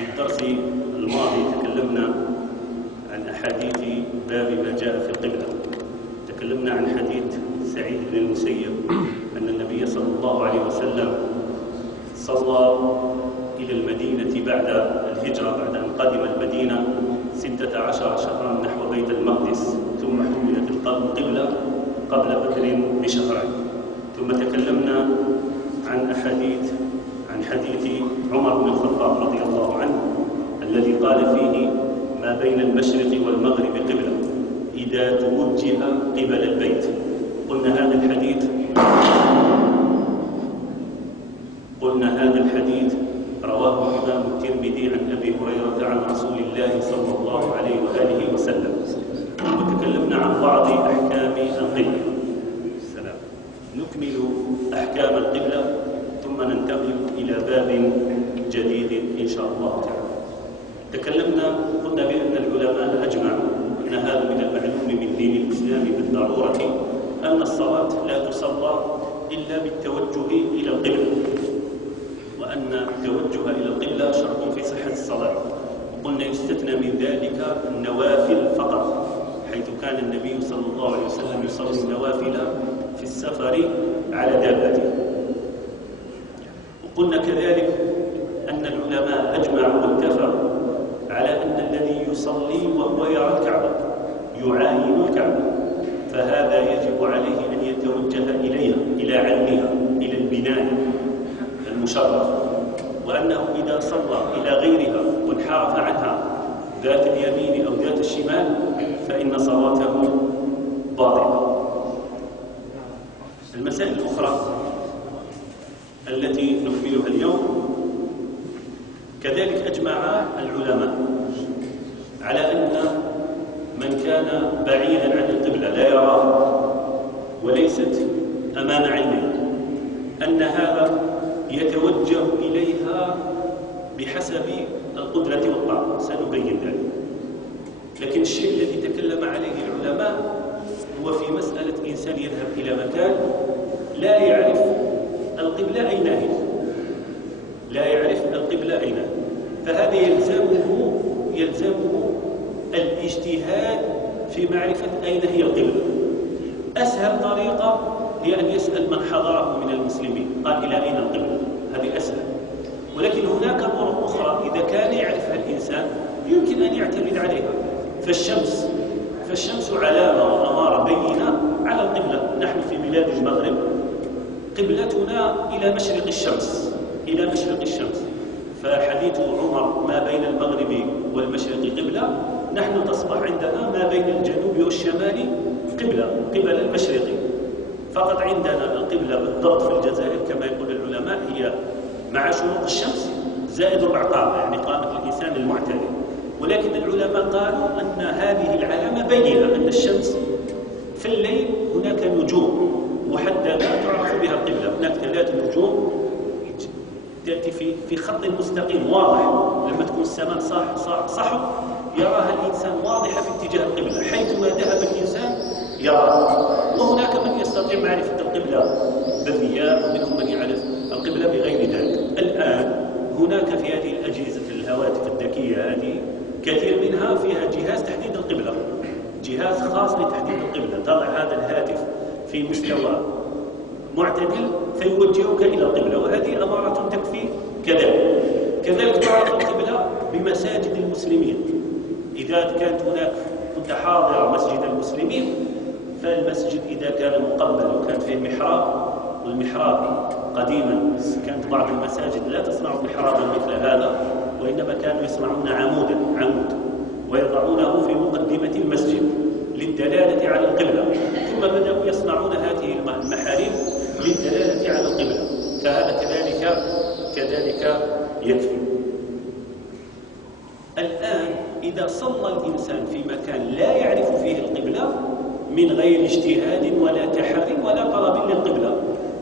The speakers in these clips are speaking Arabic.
في الدرس الماضي تكلمنا عن أحاديث باب ما جاء في القبلة. تكلمنا عن حديث سعيد بن المسيب أن النبي صلى الله عليه وسلم صلى إلى المدينة بعد الهجرة، بعد أن قدم المدينة 16 شهرا نحو بيت المقدس، ثم حولت القبلة قبل بدر بشهرين. ثم تكلمنا عن حديث عمر بن الخطاب رضي الله عنه الذي قال فيه: ما بين المشرق والمغرب قبلة إذا توجه قبل البيت. قلنا هذا الحديث رواه الإمام الترمذي عن أبي هريرة عن رسول الله صلى الله عليه وآله وسلم. وتكلمنا عن بعض أحكام القبلة. نكمل أحكام القبلة ثم ننتقل إلى باب جديد إن شاء الله تعالى. قلنا بأن العلماء أجمعوا أن هذا من المعلوم من دين الإسلام بالضرورة أن الصلاة لا تصلى إلا بالتوجه إلى القبلة، وأن التوجه إلى القبلة شرط في صحة الصلاة. وقلنا يستثنى من ذلك النوافل فقط، حيث كان النبي صلى الله عليه وسلم يصلي النوافل في السفر على دابته. وقلنا كذلك أن العلماء أجمعوا واتفقوا على أن الذي يصلي وهو يرى الكعبة يعاين الكعبة فهذا يجب عليه أن يتوجه إليها، إلى علمها، إلى البناء المشرف، وأنه إذا صلى إلى غيرها وانحرف عنها ذات اليمين أو ذات الشمال فإن صلاته باطلة. المسائل الأخرى التي نكملها اليوم كذلك أجمع العلماء على أن من كان بعيدا عن القبلة لا يراها وليست أمام عينيه أن هذا يتوجه إليها بحسب القدرة والطاقة، سنبين ذلك. لكن الشيء الذي تكلم عليه العلماء هو في مسألة إنسان يذهب إلى مكان لا يعرف القبلة أين هي، لا يعرف القبلة أين هي، فهذا يلزمه الاجتهاد في معرفة أين هي القبلة. أسهل طريقة هي أن يسأل من حضره من المسلمين، قال إلى أين القبلة، هذه أسهل. ولكن هناك طرق أخرى إذا كان يعرفها الإنسان يمكن أن يعتمد عليها. فالشمس علامة وأمارة بينة على القبلة. نحن في بلاد المغرب قبلتنا إلى مشرق الشمس، فحديث عمر ما بين المغرب والمشرق قبلة، نحن تصبح عندنا ما بين الجنوب والشمال قبل المشرق. فقط عندنا القبلة بالضبط في الجزائر كما يقول العلماء هي مع شروق الشمس زائد 4 قامة، يعني قامة الإنسان المعتدل. ولكن العلماء قالوا أن هذه العلامة بينة، أن الشمس في الليل هناك نجوم محددة تعرف بها القبلة. هناك 3 نجوم تأتي في خط مستقيم واضح، لما تكون السماء صحو يراها الإنسان واضحة في اتجاه القبلة، حيثما ذهب الإنسان يراها. وهناك من يستطيع معرفة القبلة بالرياح، ومنهم من يعرف القبلة بغير ذلك. الآن هناك في هذه الأجهزة الهواتف الذكية هذه كثير منها فيها جهاز تحديد القبلة، جهاز خاص لتحديد القبلة. تضع هذا الهاتف في مستوى معتدل فيوجهك إلى القبلة، وهذه أمارة تكفي. كذلك تعرف القبلة بمساجد المسلمين. إذا كانت هناك كنت حاضر مسجد المسلمين، فالمسجد إذا كان مقبل وكان فيه محراب، والمحراب قديما كانت بعض المساجد لا تصنع محرابا مثل هذا، وإنما كانوا يصنعون عمود ويضعونه في مقدمة المسجد للدلالة على القبلة، ثم بدأوا يصنعون هذه المحاريب للدلالة على القبلة، فهذا كذلك يكفي. الآن إذا صلى الإنسان في مكان لا يعرف فيه القبلة من غير اجتهاد ولا تحري ولا طلب للقبلة،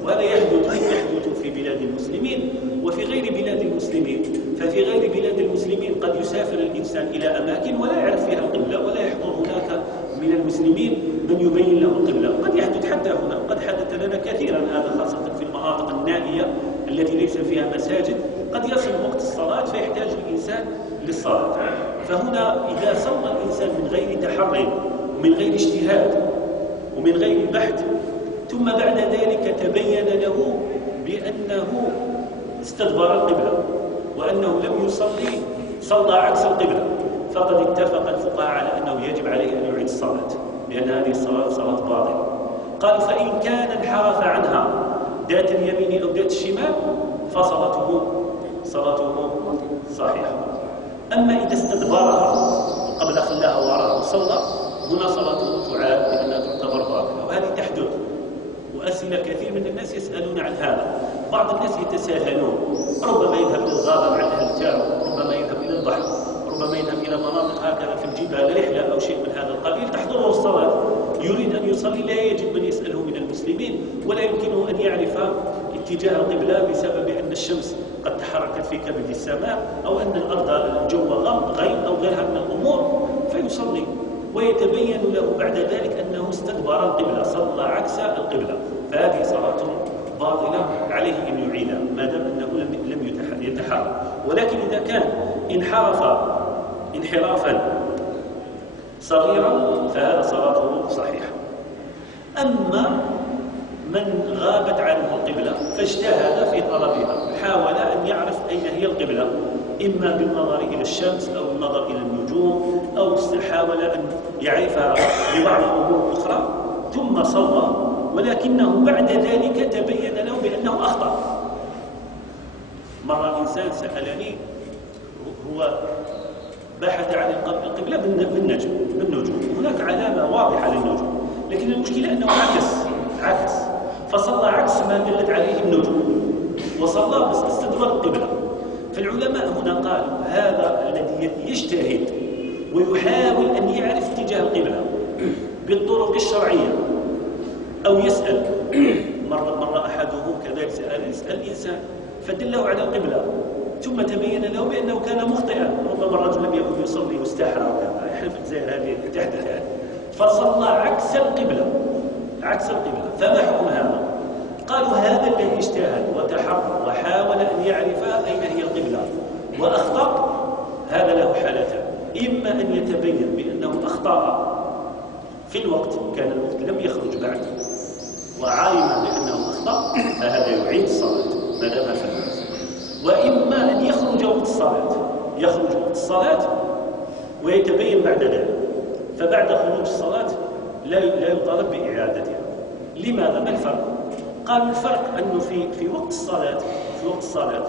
وهذا يحدث في بلاد المسلمين وفي غير بلاد المسلمين. ففي غير بلاد المسلمين قد يسافر الإنسان إلى أماكن ولا يعرف فيها القبلة، ولا يحضر هناك من المسلمين من يبين له القبلة. قد يحدث حتى هنا، قد حدث لنا كثيرا هذا، خاصة في المناطق النائية التي ليس فيها مساجد. قد يصل وقت الصلاة فيحتاج الإنسان للصلاة. فهنا إذا صلى الإنسان من غير تحري ومن غير اجتهاد ومن غير بحث، ثم بعد ذلك تبين له بأنه استدبر القبلة وأنه لم يصلي، صلى عكس القبلة، فقد اتفق الفقهاء على أنه يجب عليه أن يعيد الصلاة، لأن هذه الصلاة صلاة باطلة. قال فإن كان انحرف عنها ذات اليمين أو ذات الشمال فصلاته صحيحة. أما إذا استدبرها قبل خلاها وراء وصلى، هنا صلاته تعاد لأنها تعتبر باطلة، وهذه تحدث. وأسئلة كثير من الناس يسألون عن هذا. بعض الناس يتساهلون، ربما يذهب للغابة مع الأهل تاعه، ربما يذهب إلى البحر، ربما يذهب إلى مناطق هكذا في الجبال رحلة أو شيء من هذا القبيل تحضره الصلاة، يريد أن يصلي، لا يجب من يسأله من المسلمين، ولا يمكنه أن يعرف اتجاه القبلة بسبب أن الشمس قد تحركت في كبد السماء، أو أن الأرض الجو غيم أو غيرها من الأمور، فيصلي ويتبين له بعد ذلك أنه استدبر القبلة، صلى عكس القبلة، فهذه صلاة باطلة، عليه أن يعيدها ما دام أنه لم يتحرك. ولكن إذا كان انحرف انحرافا صغيرا فهذا صلاته صحيحة. أما من غابت عنه القبلة فاجتهد في طلبها، حاول أن يعرف أين هي القبلة، إما بالنظر إلى الشمس أو النظر إلى النجوم، أو حاول أن يعرفها ببعض الأمور الأخرى، ثم صلى، ولكنه بعد ذلك تبين له بأنه أخطأ. مرة إنسان سألني، هو بحث عن القبلة بالنجوم، هناك علامة واضحة للنجوم، لكن المشكلة أنه عكس، فصلى عكس ما دلت عليه النجوم، وصلى بس استدبر القبلة. فالعلماء هنا قالوا هذا الذي يجتهد ويحاول أن يعرف اتجاه القبلة بالطرق الشرعية، أو يسأل. مرة أحدهم كذلك يسأل إنسان فدله على القبلة، ثم تبين له بأنه كان مخطئا، ربما الرجل لم يكن يصلي واستحرى وكذا، احنا في الجزائر هذه تحدث يعني، فصلى عكس القبلة. فما حكم هذا؟ قالوا هذا الذي اجتهد وتحرى وحاول أن يعرف أين هي القبلة وأخطأ، هذا له حالتان: إما أن يتبين بأنه أخطأ في الوقت، كان الوقت لم يخرج بعد وعلم بأنه أخطأ، فهذا يعيد الصلاة ما دام في الناس. وإما أن يخرج وقت الصلاة ويتبين بعد ذلك، فبعد خروج الصلاة لا يطالب بإعادتها. لماذا؟ ما الفرق؟ قالوا الفرق أنه في وقت الصلاة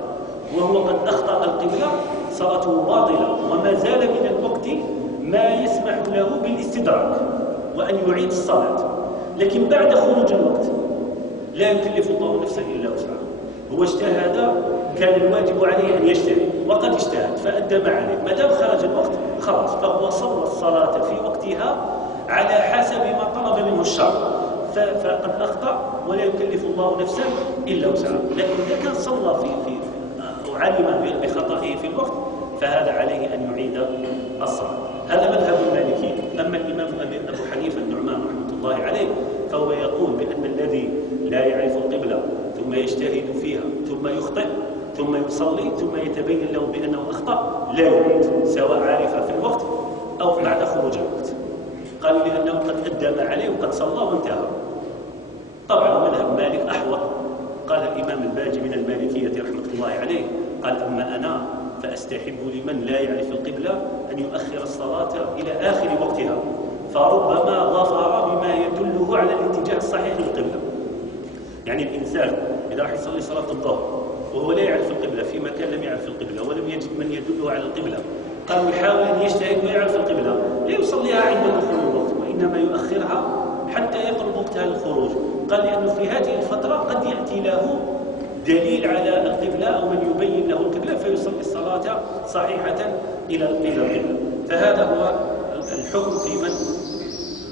وهو قد أخطأ القبلة صلاته باطلة، وما زال من الوقت ما يسمح له بالاستدراك وأن يعيد الصلاة. لكن بعد خروج الوقت لا يكلف الله نفسا إلا وسعها، هو اجتهد، كان الواجب عليه أن يجتهد وقد اجتهد فأدى ما عليه، ما دام خرج الوقت خلاص، فهو صلى الصلاة في وقتها على حسب ما طلب منه الشرع، فقد أخطأ ولا يكلف الله نفسا إلا وسعها. لكن إذا كان صلى أو علم بخطئه في الوقت فهذا عليه أن يعيد الصلاة. هذا مذهب المالكية. أما الإمام أبو حنيفة النعمان رحمة الله عليه فهو يقول بأن الذي لا يعرف القبلة ثم يجتهد فيها ثم يخطئ ثم يصلي ثم يتبين له بأنه أخطأ لا يعيد، سواء عرف في الوقت أو بعد خروج الوقت. قالوا لأنه قد أدى ما عليه وقد صلى وانتهى. طبعا مذهب مالك أحوط. قال الإمام الباجي من المالكية رحمة الله عليه، قال أما أنا فأستحب لمن لا يعرف القبلة أن يؤخر الصلاة إلى آخر وقتها، فربما ظفر بما يدله على الاتجاه الصحيح للقبلة. يعني الإنسان إذا راح يصلي صلاة الظهر وهو لا يعرف القبلة في مكان لم يعرف القبلة ولم يجد من يدله على القبلة، قالوا يحاول أن يجتهد ويعرف القبلة، لا يصليها عند دخول الوقت وإنما يؤخرها حتى يقرب وقتها للخروج. قال لأنه في هذه الفترة قد يأتي له دليل على القبلة أو من يبين له القبلة فيصلي الصلاة صحيحة إلى القبلة. فهذا هو الحكم في من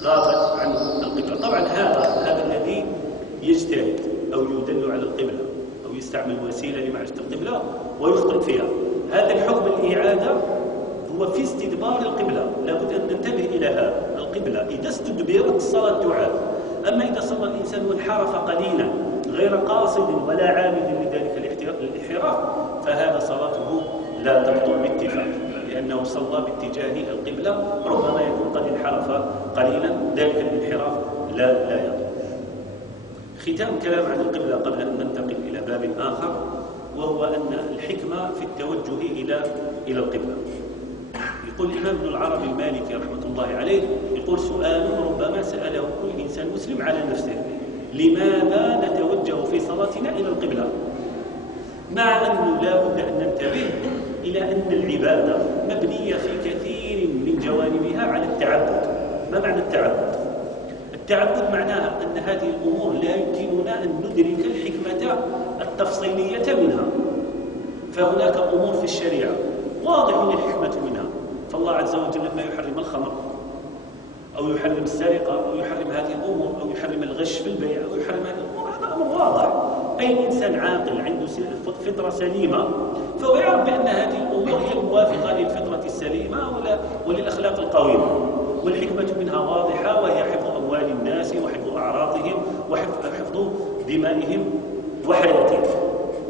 غابت عنه القبلة. طبعا هذا الذي يجتهد أو يدل على القبلة أو يستعمل وسيلة لمعرفة القبلة ويخطئ فيها، هذا الحكم الإعادة هو في استدبار القبلة. لابد أن ننتبه إلى هذا. القبلة إذا استدبرت الصلاة تعاد. أما إذا صلى الإنسان وانحرف قليلا غير قاصد ولا عامد لذلك الاحترام الانحراف فهذا صلاته لا تبطل باتفاق، لأنه صلى باتجاه القبلة، ربما يكون قد انحرف قليلا، ذلك الانحراف لا يضر. ختام كلام عن القبلة قبل أن ننتقل إلى باب آخر، وهو أن الحكمة في التوجه إلى القبلة. يقول الإمام ابن العربي المالكي رحمة الله عليه، يقول: سؤال ربما سأله كل إنسان مسلم على نفسه: لماذا نتوجه في صلاتنا إلى القبلة؟ مع أنه لا بد أن ننتبه إلى أن العبادة مبنية في كثير من جوانبها على التعبد. ما معنى التعبد؟ التعبد معناها أن هذه الأمور لا يمكننا أن ندرك الحكمة التفصيلية منها، فهناك أمور في الشريعة واضح الحكمة منها، فالله عز وجل لما يحرم الخمر أو يحرم السرقة أو يحرم هذه الأمور أو يحرم الغش في البيع أو يحرم هذه الأمور، هذا أمر واضح. أي إنسان عاقل عنده فطرة سليمة فهو يعرف بأن هذه الأمور هي موافقة للفطرة السليمة وللأخلاق القويمة، والحكمة منها واضحة، وهي حفظ أموال الناس وحفظ أعراضهم وحفظ دمائهم وحياتهم.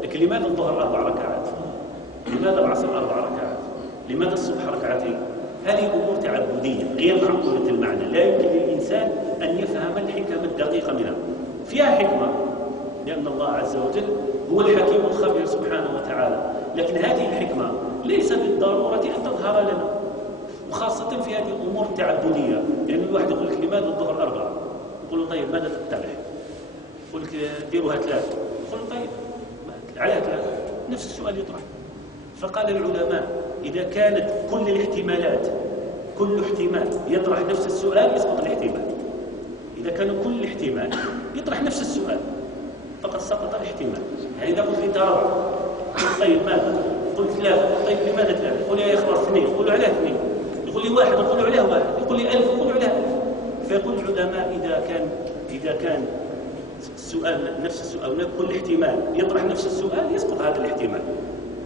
لكن لماذا الظهر 4 ركعات؟ لماذا العصر 4 ركعات؟ لماذا الصبح 2 ركعات؟ هذه أمور تعبدية غير معقولة المعنى، لا يمكن للإنسان أن يفهم الحكمة الدقيقة منها. فيها حكمة لأن الله عز وجل هو الحكيم الخبير سبحانه وتعالى، لكن هذه الحكمة ليس بالضرورة أن تظهر لنا، وخاصة في هذه الأمور التعبدية. يعني الواحد يقول لك: لماذا الظهر 4؟ يقول له: طيب ماذا تقترح؟ يقول لك: ديروها 3. يقول له: طيب على 3؟ نفس السؤال يطرح. فقال العلماء: إذا كانت كل الاحتمالات، كل احتمال يطرح نفس السؤال يسقط الاحتمال. إذا كان كل احتمال يطرح نفس السؤال فقد سقط الاحتمال. يعني إذا قلت لي 4 قلت: طيب ماذا؟ قلت 3. طيب لماذا 3؟ يقول لي: يا خلاص 2. يقول له: عليه 2. يقول لي: 1. يقول له: عليه 1. يقول لي: 1000. يقول له: عليه 1000. فيقول العلماء: إذا كان السؤال نفس السؤال، كل احتمال يطرح نفس السؤال يسقط هذا الاحتمال.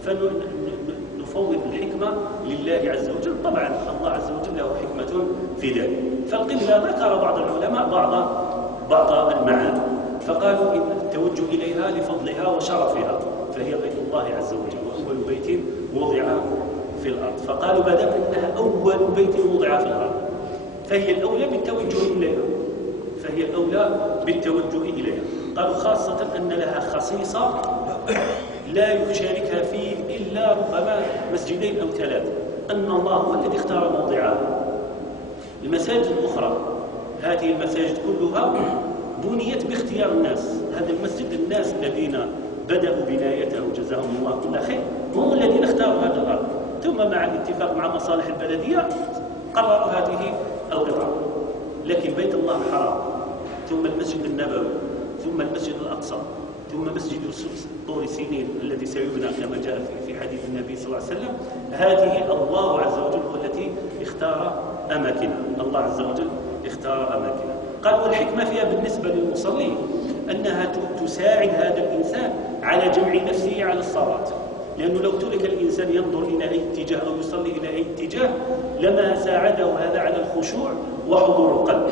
فنفوض الحكمة لله عز وجل. طبعا الله عز وجل له حكمة في ذلك. فالقبلة ذكر بعض العلماء بعض المعاني، فقالوا: إن التوجه إليها لفضلها وشرفها، فهي بيت الله عز وجل وأول بيت وضع في الأرض. فقالوا: ما دام أنها أول بيت وضع في الأرض فهي الأولى بالتوجه إليها. قالوا: خاصة أن لها خصيصة لا يشاركها فيه إلا ربما 2 مسجدين أو 3، أن الله هو الذي اختار موضعها. المساجد الأخرى، هذه المساجد كلها بنيت باختيار الناس. هذا المسجد الناس الذين بدأوا بنايته جزاهم الله كل خير هم الذين اختاروا هذا الأرض، ثم مع الاتفاق مع مصالح البلدية قرروا هذه القطعة. لكن بيت الله الحرام، ثم المسجد النبوي، ثم المسجد الأقصى، ثم مسجد طور سينين الذي سيبنى كما جاء في حديث النبي صلى الله عليه وسلم، هذه الله عز وجل هو التي اختار أماكنها. الله عز وجل اختار أماكنها. قال: والحكمة فيها بالنسبة للمصلي أنها تساعد هذا الإنسان على جمع نفسه على الصلاة، لأنه لو ترك الإنسان ينظر إلى أي اتجاه أو يصلي إلى أي اتجاه لما ساعده هذا على الخشوع وحضور القلب.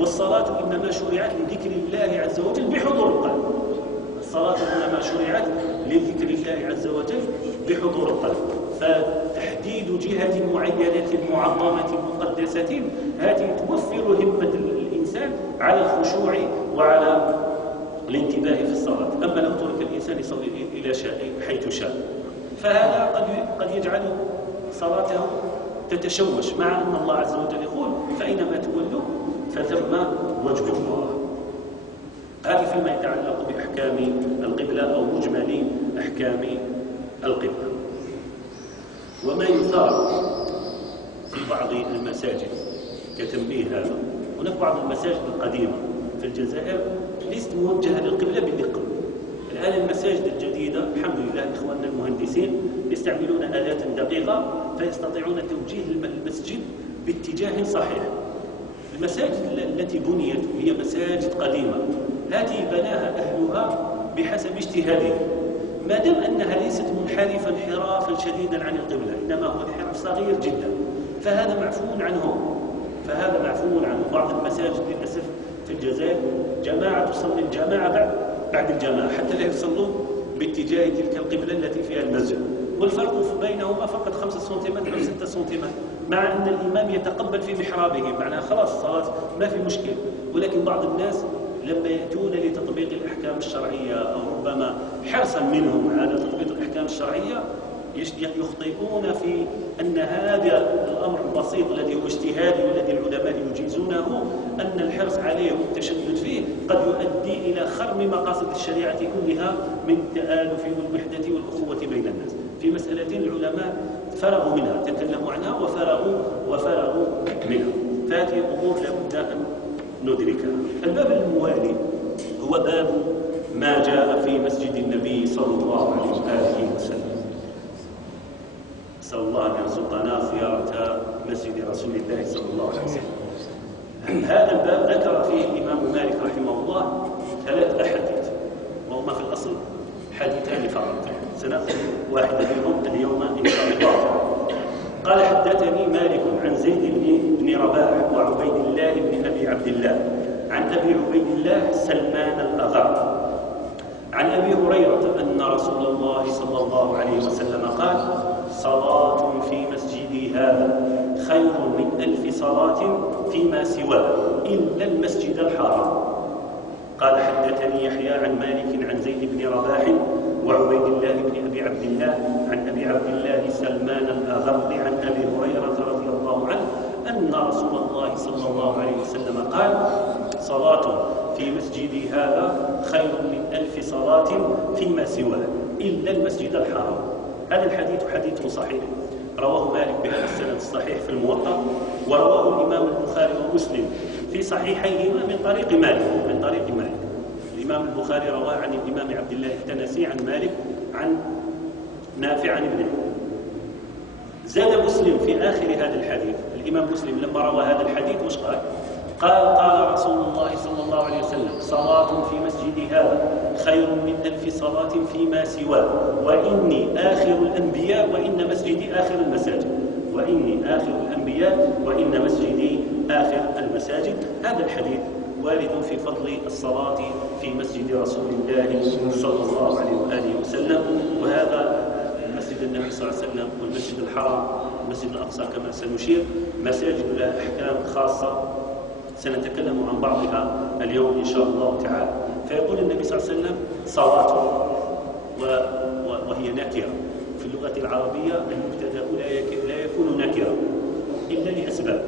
والصلاة إنما شرعت لذكر الله عز وجل بحضور القلب. الصلاة إنما شرعت لذكر الله عز وجل بحضور القلب. فتحديد جهة معينة معظمة مقدسة هذه توفر همة الإنسان على الخشوع وعلى الانتباه في الصلاة. أما لو ترك الإنسان يصلي إلى حيث شاء فهذا قد يجعل صلاته تتشوش، مع أن الله عز وجل يقول: فأينما تولوا فثم وجه الله. هذه فيما يتعلق بأحكام القبلة أو مجمل أحكام القبلة. وما يثار في بعض المساجد كتنبيه هذا، هناك بعض المساجد القديمة في الجزائر ليست موجهة للقبلة بدقة. الآن المساجد الجديدة الحمد لله إخواننا المهندسين يستعملون آلات دقيقة فيستطيعون توجيه المسجد باتجاه صحيح. المساجد التي بنيت هي مساجد قديمة، هذه بناها أهلها بحسب اجتهادهم، ما دام أنها ليست منحرفة انحرافا شديدا عن القبلة، إنما هو انحراف صغير جدا، فهذا معفو عنه. بعض المساجد للأسف في الجزائر جماعة تصلي الجماعة بعد الجماعة حتى لا يصلوا باتجاه تلك القبلة التي فيها المسجد، والفرق بينهما فقط 5 سنتيمتر أو 6 سنتيمتر، مع أن الإمام يتقبل في محرابه، معناها خلاص الصلاة ما في مشكل. ولكن بعض الناس لما يأتون لتطبيق الأحكام الشرعية أو ربما حرصا منهم على تطبيق الأحكام الشرعية يخطئون في أن هذا الأمر البسيط الذي هو اجتهادي والذي العلماء يجيزونه، أن الحرص عليه والتشدد فيه قد يؤدي إلى خرم مقاصد الشريعة كلها من التآلف والوحدة والأخوة بين الناس في مسألة العلماء فرغوا منها، تكلموا عنها وفرغوا منها. فهذه الأمور لابد أن ندركها. الباب الموالي هو باب ما جاء في مسجد النبي صلى الله عليه وسلم. نسأل الله أن يرزقنا زيارة مسجد رسول الله صلى الله عليه وسلم. هذا الباب ذكر فيه الإمام مالك رحمه الله 3 أحاديث، وهما في الأصل حديثان فقط، سنأخذ واحدة منهم اليوم إن شاء الله. قال حدثني مالك عن زيد بن رباح وعبيد الله بن أبي عبد الله عن أبي عبيد الله سلمان الأغر عن أبي هريرة أن رسول الله صلى الله عليه وسلم قال: صلاة في مسجدي هذا خير من 1000 صلاة فيما سواه إلا المسجد الحرام. قال حدثني يحيى عن مالك عن زيد بن رباح وعبيد الله بن أبي عبد الله عن أبي عبد الله سلمان الأغر عن أبي هريرة رضي الله عنه أن رسول الله صلى الله عليه وسلم قال: صلاة في مسجدي هذا خير من 1000 صلاة فيما سواه إلا المسجد الحرام. هذا الحديث حديث صحيح، رواه مالك بهذا السند الصحيح في الموطأ، ورواه الإمام البخاري ومسلم في صحيحيهما من طريق مالك. الإمام البخاري رواه عن الإمام عبد الله التنسي عن مالك عن نافع عن ابن عمر. زاد مسلم في آخر هذا الحديث، الإمام مسلم لما روى هذا الحديث وش قال؟ قال رسول الله صلى الله عليه وسلم: صلاة في مسجدي هذا خير من 1000 صلاة فيما سواه وإني آخر الأنبياء وإن مسجدي آخر المساجد. وإني آخر الأنبياء وإن مسجدي آخر المساجد. هذا الحديث وارد في فضل الصلاة في مسجد رسول الله صلى الله عليه وآله وسلم. وهذا مسجد النبي صلى الله عليه وسلم والمسجد الحرام والمسجد الأقصى كما سنشير مساجد لها أحكام خاصة سنتكلم عن بعضها اليوم إن شاء الله تعالى. فيقول النبي صلى الله عليه وسلم: صلاة، وهي نكرة في اللغة العربية. المبتدأ لا يكون نكرة إلا لأسباب.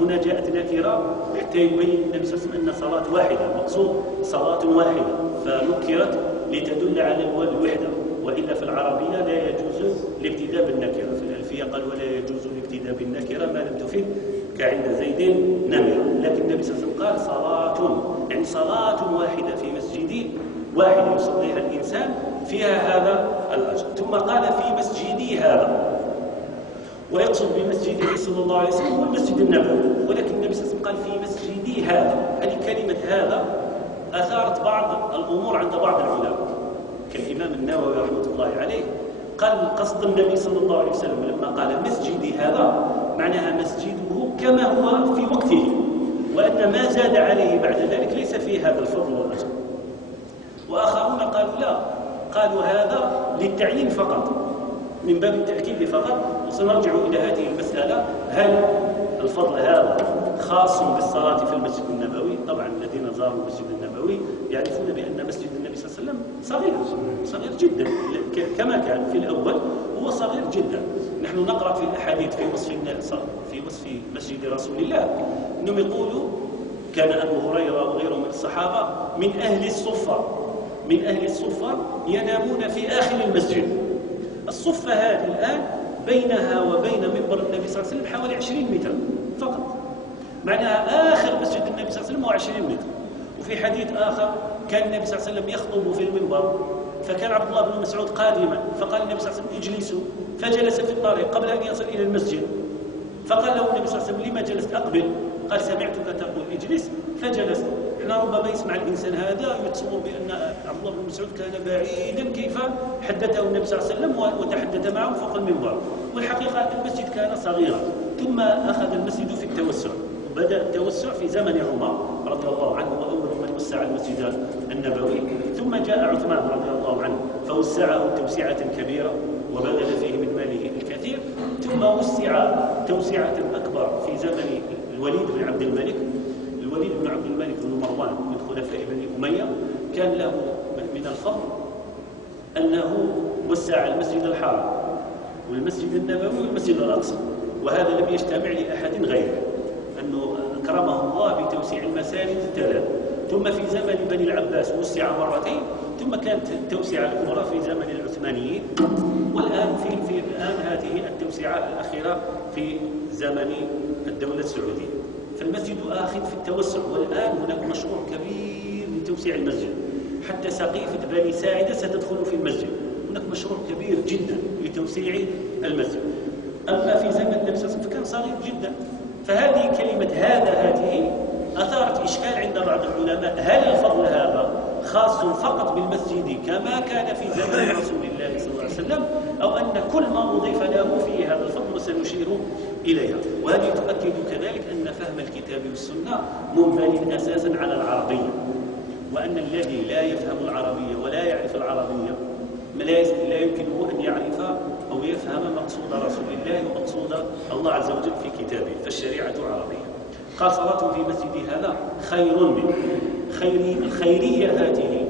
هنا جاءت نكرة حتى يبين النبي صلى الله عليه وسلم أن صلاة واحدة، مقصود صلاة واحدة، فنكرت لتدل على الوحدة. وإلا في العربية لا يجوز الابتداء بالنكرة. في الألفية قال: ولا يجوز الابتداء بالنكرة ما لم تفد كعند زيد نمرة. لكن النبي صلى الله عليه وسلم قال: صلاة، يعني صلاة واحدة في مسجدي، واحدة يصليها الإنسان فيها هذا الأجر. ثم قال: في مسجدي هذا، ويقصد بمسجده صلى الله عليه وسلم هو المسجد النبوي. ولكن النبي صلى الله عليه وسلم قال: في مسجدي هذا. هذه كلمة هذا أثارت بعض الأمور عند بعض العلماء كالإمام النووي رحمة الله عليه. قال: قصد النبي صلى الله عليه وسلم لما قال مسجدي هذا معناها مسجده كما هو في وقته، وأن ما زاد عليه بعد ذلك ليس فيه هذا الفضل والأجر. وآخرون قالوا لا، قالوا هذا للتعيين فقط، من باب التأكيد فقط. وسنرجع إلى هذه المسألة: هل الفضل هذا خاص بالصلاة في المسجد النبوي؟ طبعا الذين زاروا المسجد النبوي يعرفون بأن مسجد النبي صلى الله عليه وسلم صغير جدا، كما كان في الأول هو صغير جدا. نحن نقرأ في الأحاديث في وصف مسجد رسول الله أنهم يقولوا: كان أبو هريرة وغيره من الصحابة من أهل الصفة ينامون في آخر المسجد. الصفة هذه الآن بينها وبين منبر النبي صلى الله عليه وسلم حوالي 20 متر فقط، معناها آخر مسجد النبي صلى الله عليه وسلم هو 20 متر. وفي حديث آخر كان النبي صلى الله عليه وسلم يخطب في المنبر، فكان عبد الله بن مسعود قادما، فقال النبي صلى الله عليه وسلم: اجلسوا. فجلس في الطريق قبل أن يصل إلى المسجد، فقال له النبي صلى الله عليه وسلم: لما جلست؟ أقبل. قال: سمعتك تقول اجلس، فجلس. احنا ربما يسمع الإنسان هذا يتصور بأن عبد الله بن مسعود كان بعيدا كيف حدثه النبي صلى الله عليه وسلم وتحدث معه فوق المنبر. والحقيقة أن المسجد كان صغيرا، ثم أخذ المسجد في التوسع، وبدأ التوسع في زمن عمر رضي الله عنه، وأول من وسع المسجد النبوي، ثم جاء عثمان رضي الله عنه فوسعه توسعة كبيرة وبذل فيه من ماله الكثير، ثم وسع توسعة أكبر في زمن الوليد بن عبد الملك. الوليد بن عبد الملك بن مروان من خلفاء بني أمية كان له من الفضل أنه وسع المسجد الحرام والمسجد النبوي والمسجد الأقصى، وهذا لم يجتمع لأحد غيره، أنه أكرمه الله بتوسيع المساجد الثلاث. ثم في زمن بني العباس وسع مرتين، ثم كانت التوسعة الكبرى في زمن العثمانيين، والآن في الآن هذه التوسعة الأخيرة في زمن الدولة السعودية. فالمسجد آخذ في التوسع، والآن هناك مشروع كبير لتوسيع المسجد، حتى سقيفة بني ساعدة ستدخل في المسجد. هناك مشروع كبير جدا لتوسيع المسجد. أما في زمن النبي صلى الله عليه وسلم فكان صغير جدا. فهذه كلمة هذه أثارت إشكال عند بعض العلماء، هل الفضل هذا خاص فقط بالمسجد كما كان في زمن رسول الله صلى الله عليه وسلم، أو أن كل ما أضيف له فيه هذا الفضل، وسنشير إليها. وهذه تؤكد كذلك أن فهم الكتاب والسنة منبني أساسا على العربية، وأن الذي لا يفهم العربية ولا يعرف العربية لا يمكنه أن يعرف أو يفهم مقصود رسول الله ومقصود الله عز وجل في كتابه، فالشريعة عربية. قال صلاة في مسجد هذا خير منه. الخيرية هذه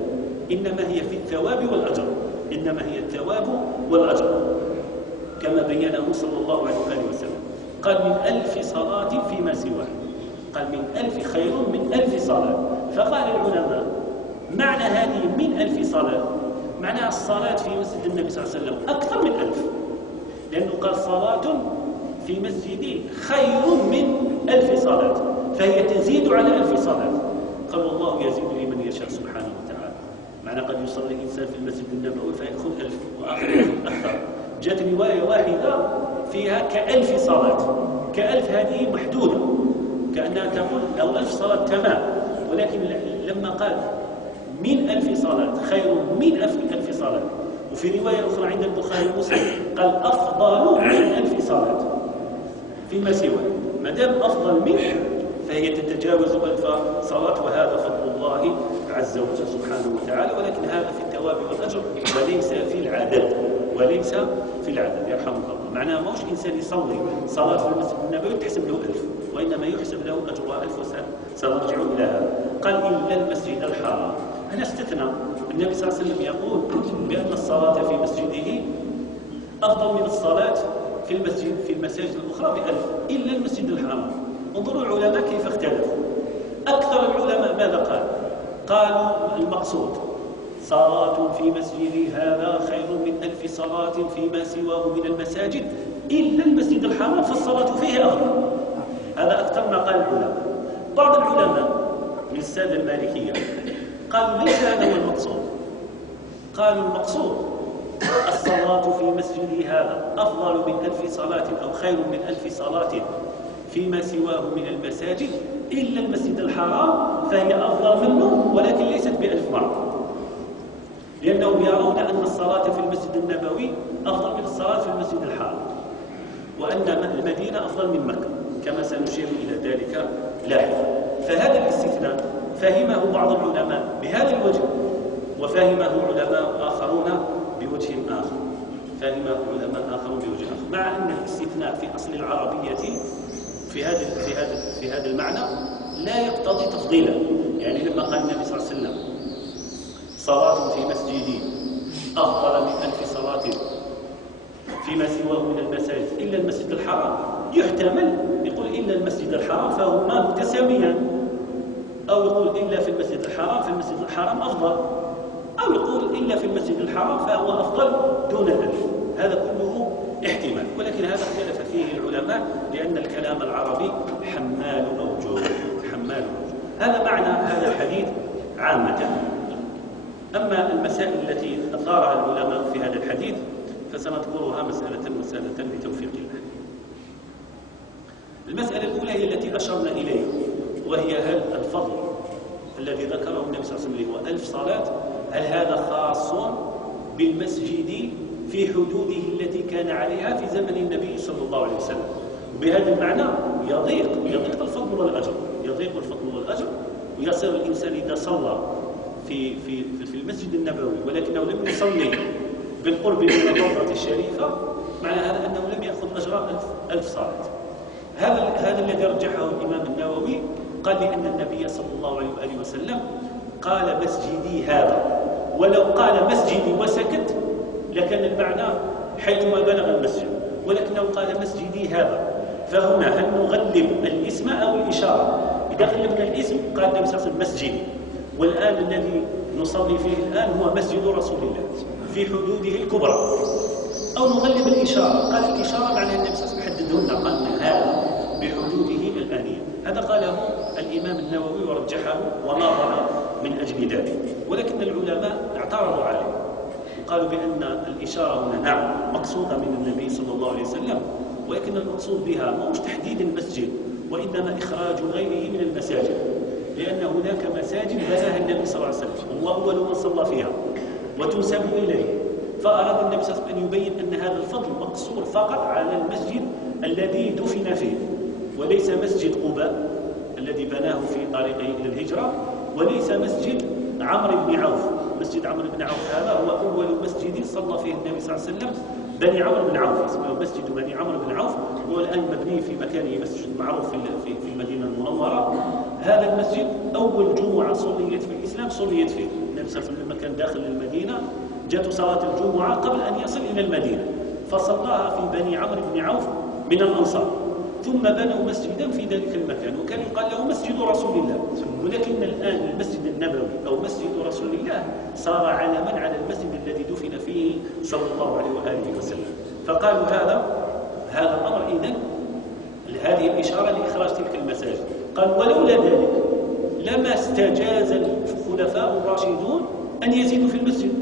إنما هي في الثواب والأجر، إنما هي الثواب والأجر كما بينه صلى الله عليه وآله وسلم. قال من 1000 صلاة فيما سواه، قال من 1000 خير من 1000 صلاة. فقال العلماء معنى هذه من 1000 صلاة معناها الصلاة في مسجد النبي صلى الله عليه وسلم أكثر من 1000، لأنه قال صلاة في مسجدي خير من 1000 صلاة، فهي تزيد على 1000 صلاة. قال والله يزيد لمن يشاء سبحانه وتعالى. معنى قد يصلي الإنسان في المسجد النبوي فيأخذ 1000 وآخر يأخذ أكثر. جاءت رواية واحدة فيها ك1000 صلاة، ك1000 هذه محدودة، كأنها تقول لو 1000 صلاة تمام، ولكن لما قال من 1000 صلاة خير من 1000 صلاة، وفي رواية أخرى عند البخاري ومسلم قال أفضل من 1000 صلاة فيما سوى. ما دام أفضل منه فهي تتجاوز 1000 صلاة، وهذا فضل الله عز وجل سبحانه وتعالى، ولكن هذا في الثواب والأجر وليس في العدد، وليس في العدد. يرحمك الله. معناها ماهوش إنسان يصلي صلاة في المسجد النبوي تحسب له 1000، وإنما يحسب له أجرها 1000، وسنرجع إلى هذا. قال إلا المسجد الحرام. هنا استثنى. النبي صلى الله عليه وسلم يقول بأن الصلاة في مسجده أفضل من الصلاة في المساجد الأخرى ب1000 إلا المسجد الحرام. انظروا العلماء كيف اختلفوا. أكثر العلماء ماذا قالوا المقصود صلاة في مسجدي هذا خير من 1000 صلاة فيما سواه من المساجد إلا المسجد الحرام، فالصلاة فيه أفضل. هذا أكثر ما قال العلماء. بعض العلماء من السادة المالكية قالوا ليس هذا هو المقصود. قالوا المقصود الصلاة في مسجدي هذا أفضل من 1000 صلاة أو خير من 1000 صلاة فيما سواه من المساجد إلا المسجد الحرام، فهي أفضل منه ولكن ليست ب1000 مرة، لأنهم يرون أن الصلاة في المسجد النبوي أفضل من الصلاة في المسجد الحرام، وأن المدينة أفضل من مكة كما سنشير إلى ذلك لاحقا. فهذا الاستثناء فهمه بعض العلماء بهذا الوجه، وفهمه علماء آخرون بوجه آخر، مع أن الاستثناء في أصل العربية في هذا المعنى لا يقتضي تفضيلا. يعني لما قال النبي صلى الله عليه وسلم صلاة في مسجدي أفضل من 1000 صلاة فيما سواه من المساجد إلا المسجد الحرام، يحتمل يقول إلا المسجد الحرام فهما متساويان، أو يقول إلا في المسجد الحرام فالمسجد الحرام أفضل، أو يقول إلا في المسجد الحرام فهو أفضل دون 1000. هذا كله احتمال، ولكن هذا اختلف فيه العلماء لأن الكلام العربي حمال أوجه. هذا معنى هذا الحديث عامة. أما المسائل التي أثارها العلماء في هذا الحديث فسنذكرها مسألة بتوفيق الله. المسألة الأولى هي التي أشرنا إليها، وهي هل الفضل الذي ذكره النبي صلى الله عليه وسلم هو 1000 صلاة، هل هذا خاص بالمسجد في حدوده التي كان عليها في زمن النبي صلى الله عليه وسلم؟ وبهذا المعنى يضيق الفضل والأجر، ويصير الإنسان إذا صلى في المسجد النبوي ولكنه لم يصلي بالقرب من الروضة الشريفة، معنى هذا أنه لم يأخذ أجر 1000 صلاة. هذا الذي رجحه الإمام النووي، قال لأن النبي صلى الله عليه وآله وسلم قال مسجدي هذا، ولو قال مسجدي وسكت لكان المعنى حيثما بلغ المسجد، ولكنه قال مسجدي هذا. فهنا هل نغلب الاسم أو الإشارة؟ إذا غلبنا الاسم قال النبي صلى الله عليه وسلم مسجدي، والآن الذي نصلي فيه الآن هو مسجد رسول الله في حدوده الكبرى. أو نغلب الإشارة، قال الإشارة معنى النبي صلى الله عليه وسلم حددهن، قال هذا بحدوده الآنية. هذا قاله الإمام النووي ورجحه وناظر من أجل ذلك، ولكن العلماء اعترضوا عليه وقالوا بأن الإشارة هنا نعم مقصودة من النبي صلى الله عليه وسلم، ولكن المقصود بها مش تحديد المسجد، وإنما إخراج غيره من المساجد، لأن هناك مساجد بناها النبي صلى الله عليه وسلم وهو أول من صلى فيها وتنسب إليه، فأراد النبي صلى الله عليه وسلم أن يبين أن هذا الفضل مقصور فقط على المسجد الذي دفن فيه، وليس مسجد قباء الذي بناه في طريقه إلى الهجرة، وليس مسجد عمرو بن عوف. مسجد عمرو بن عوف هذا هو أول مسجد صلى فيه النبي صلى الله عليه وسلم بني عمرو بن عوف، اسمه مسجد بني عمرو بن عوف، وهو الآن مبني في مكانه مسجد معروف في المدينة المنورة. هذا المسجد أول جمعة صليت في الإسلام صليت فيه النبي صلى الله عليه وسلم لما كان داخل المدينة، جاءت صلاة الجمعة قبل أن يصل إلى المدينة فصلاها في بني عمرو بن عوف من الأنصار، ثم بنوا مسجدا في ذلك المكان وكان يقال له مسجد رسول الله. ولكن الآن المسجد النبوي أو مسجد رسول الله صار علما على المسجد الذي دفن فيه صلى الله عليه وآله وسلم. فقالوا هذا الأمر إذن هذه الإشارة لإخراج تلك المساجد. قال ولولا ذلك لما استجاز الخلفاء الراشدون أن يزيدوا في المسجد.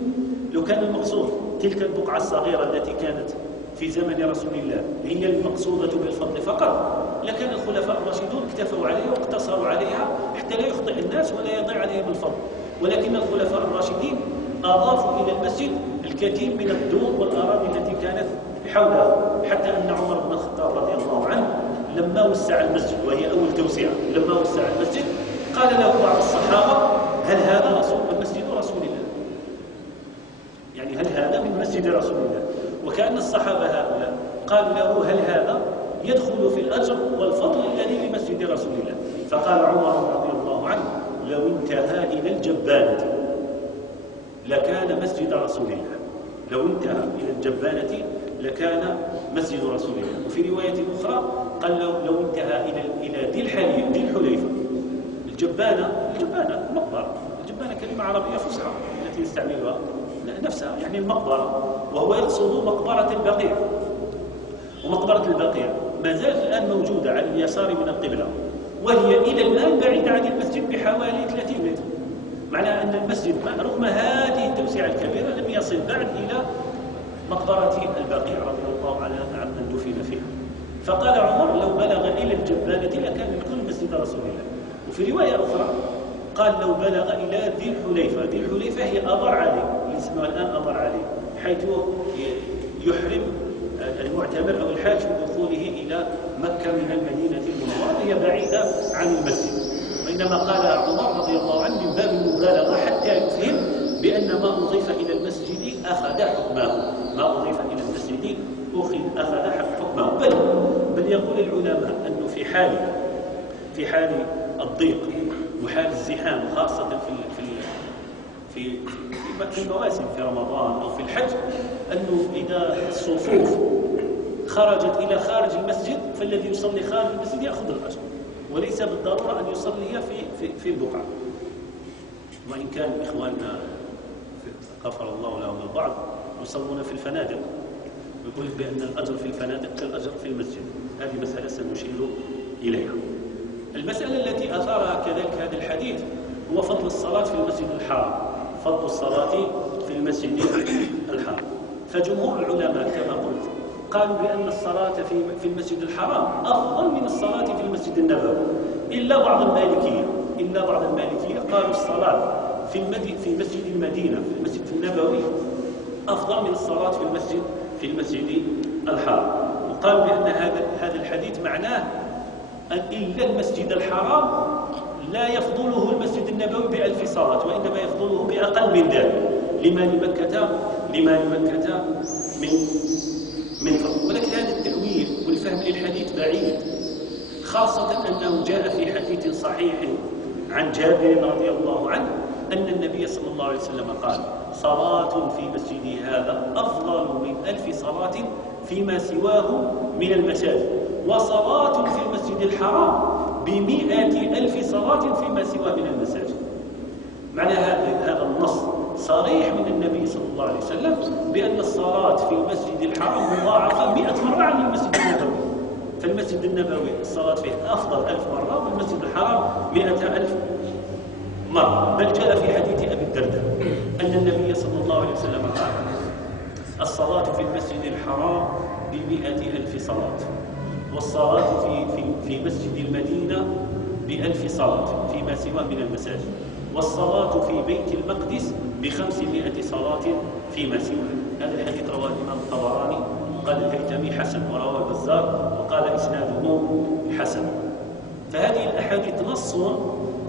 لو كان المقصود تلك البقعة الصغيرة التي كانت في زمن رسول الله هي المقصودة بالفضل فقط لكان الخلفاء الراشدون اكتفوا عليها واقتصروا عليها حتى لا يخطئ الناس ولا يضيع عليهم الفضل. ولكن الخلفاء الراشدين أضافوا إلى المسجد الكثير من الدور والأراضي التي كانت حولها، حتى أن عمر بن الخطاب رضي الله عنه لما وسع المسجد وهي أول توسعة، لما وسع المسجد قال له بعض الصحابة هل هذا مسجد رسول الله؟ يعني هل هذا من مسجد رسول الله؟ وكأن الصحابة هؤلاء قالوا له هل هذا يدخل في الأجر والفضل الذي لمسجد رسول الله؟ فقال عمر رضي الله عنه لو انتهى إلى الجبانة لكان مسجد رسول الله، لو انتهى إلى الجبانة لكان مسجد رسول الله. وفي رواية أخرى قال لو انتهى إلى ذي الحليفة. الجبانة مقبرة، الجبانة كلمة عربية فصحى التي نستعملها نفسها يعني المقبرة، وهو يقصد مقبرة البقيع. ومقبرة البقيع ما زالت الآن موجودة على اليسار من القبلة، وهي إلى الآن بعيدة عن المسجد بحوالي 30 متر، معنى أن المسجد رغم هذه التوسعة الكبيرة لم يصل بعد إلى مقبرة البقيع رضي الله عنه من دفن فيها. فقال عمر لو بلغ إلى الجبانة لكان الكل مسجد رسول الله. وفي رواية أخرى قال لو بلغ إلى ذي الحليفة. ذي الحليفة هي أبر علي، اللي اسمها الآن أبر علي، حيث يحرم المعتمر أو الحاج بدخوله إلى مكة من المدينة المنورة، هي بعيدة عن المسجد. وإنما قال عمر رضي الله عنه من باب المبالغة حتى يفهم بأن ما أضيف إلى المسجد أخذ حكمه، ما أضيف إلى المسجد أخذ حكمه. بل يقول العلماء أنه في حال الضيق وحال الزحام خاصة في المواسم في رمضان أو في الحج، أنه إذا الصفوف خرجت إلى خارج المسجد فالذي يصلي خارج المسجد يأخذ الأجر، وليس بالضرورة أن يصلي في البقعة. وإن كان إخواننا غفر الله لهم البعض يصلون في الفنادق، ويقول بأن الأجر في الفنادق كالأجر في المسجد. هذه مسألة سنشير إليها. المسألة التي أثارها كذلك هذا الحديث هو فضل الصلاة في المسجد الحرام، فضل الصلاة في المسجد الحرام. فجمهور العلماء كما قلت قالوا بأن الصلاة في المسجد الحرام أفضل من الصلاة في المسجد النبوي، إلا بعض المالكية قالوا الصلاة في مسجد المدينة في المسجد النبوي أفضل من الصلاة في المسجد الحرام. وقالوا بأن هذا الحديث معناه أن إلا المسجد الحرام لا يفضله المسجد النبوي ب1000 صلاة، وإنما يفضله بأقل من ذلك لما لمكة من فضل. ولكن هذا التأويل والفهم للحديث بعيد، خاصة أنه جاء في حديث صحيح عن جابر رضي الله عنه أن النبي صلى الله عليه وسلم قال: صلاة في مسجدي هذا أفضل من 1000 صلاة فيما سواه من المساجد، وصلاة في المسجد الحرام ب100,000 صلاة فيما سواه من المساجد. معنى هذا النص صريح من النبي صلى الله عليه وسلم بأن الصلاة في المسجد الحرام مضاعفة 100 مرة عن المسجد النبوي. فالمسجد النبوي الصلاة فيه أفضل 1000 مرة، والمسجد الحرام 100,000 مرة. بل جاء في حديث أبي الدرداء أن النبي صلى الله عليه وسلم قال: الصلاة في المسجد الحرام ب100,000 صلاة، والصلاة في مسجد المدينة ب1000 صلاة فيما سواه من المساجد، والصلاة في بيت المقدس ب500 صلاة فيما سواه. هذا الحديث رواه الإمام الطبراني، قال الهيثمي حسن، ورواه البزار وقال إسناده حسن. فهذه الأحاديث نص